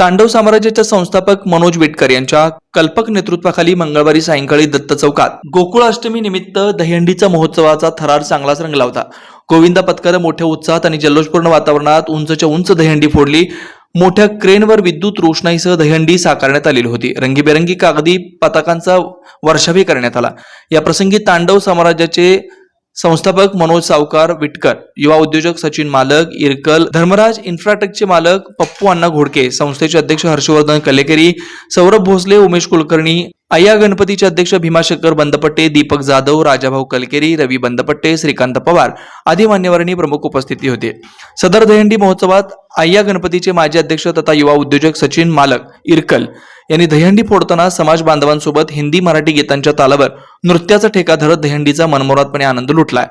तांडव साम्राज्याचे संस्थापक मनोज विटकर यांच्या कल्पक नेतृत्वाखाली मंगळवारी सायंकाळी दत्त चौकात गोकुळाष्टमी निमित्त दहीहंडीचा महोत्सवाचा थरार चांगलाच रंगला होता. गोविंदा पथकानं मोठ्या उत्साहात आणि जल्लोषपूर्ण वातावरणात उंचच्या उंच दहीहंडी फोडली. मोठ्या क्रेनवर विद्युत रोषणाईसह दहीहंडी साकारण्यात आलेली होती. रंगीबेरंगी कागदी पताकांचा वर्षावही करण्यात आला. या प्रसंगी तांडव साम्राज्याचे संस्थापक मनोज सावकार विटकर, युवा उद्योजक सचिन मालक इरकल, धर्मराज इन्फ्राटेकचे मालक पप्पू अण्णा घोडके, संस्थेचे अध्यक्ष हर्षवर्धन कलेकरी, सौरभ भोसले, उमेश कुलकर्णी, अय्या गणपतीचे अध्यक्ष भीमाशंकर बंदपट्टे, दीपक जाधव, राजाभाऊ कलकेरी, रवी बंदपट्टे, श्रीकांत पवार आदी मान्यवरांनी प्रमुख उपस्थिती होते. सदर दहीहंडी महोत्सवात अय्या गणपतीचे माजी अध्यक्ष तथा युवा उद्योजक सचिन मालक इरकल यांनी दहीहंडी फोडताना समाज बांधवांसोबत हिंदी मराठी गीतांच्या तालावर नृत्याचा ठेका धरत दहीहंडीचा मनमोरादपणे आनंद लुटलाय.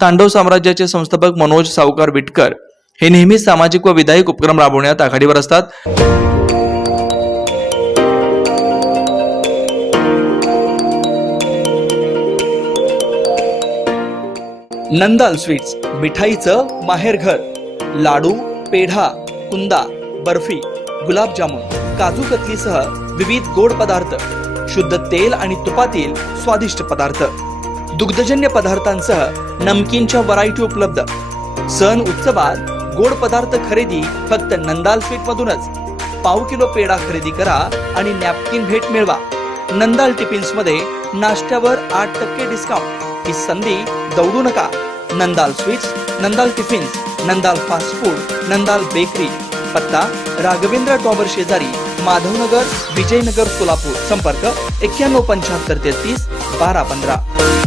तांडव साम्राज्याचे संस्थापक मनोज सावकार विटकर हे नेहमीच सामाजिक व विधायक उपक्रम राबवण्यात आघाडीवर असतात. नंदाल स्वीट्स, मिठाईचं माहेरघर. लाडू, पेढा, कुंदा, बर्फी, गुलाबजामुन, काजू कतलीसह विविध गोड पदार्थ, शुद्ध तेल आणि तुपातील स्वादिष्ट पदार्थ, दुग्धजन्य पदार्थांसह नमकीनच्या व्हरायटी उपलब्ध. सण उत्सवात गोड पदार्थ खरेदी फक्त नंदाल स्वीट मधूनच. पाव किलो पेढा खरेदी करा आणि नॅपकिन भेट मिळवा. नंदाल टिफिन्स मध्ये नाश्त्यावर 8% डिस्काउंट. ही संधी दौडू नका. Nandal sweets, Nandal tiffins, Nandal fast food, Nandal bakery. पत्ता राघवेंद्र टॉवर शेजारी, माधवनगर, विजयनगर, सोलापूर. संपर्क 91 75 33 12 15.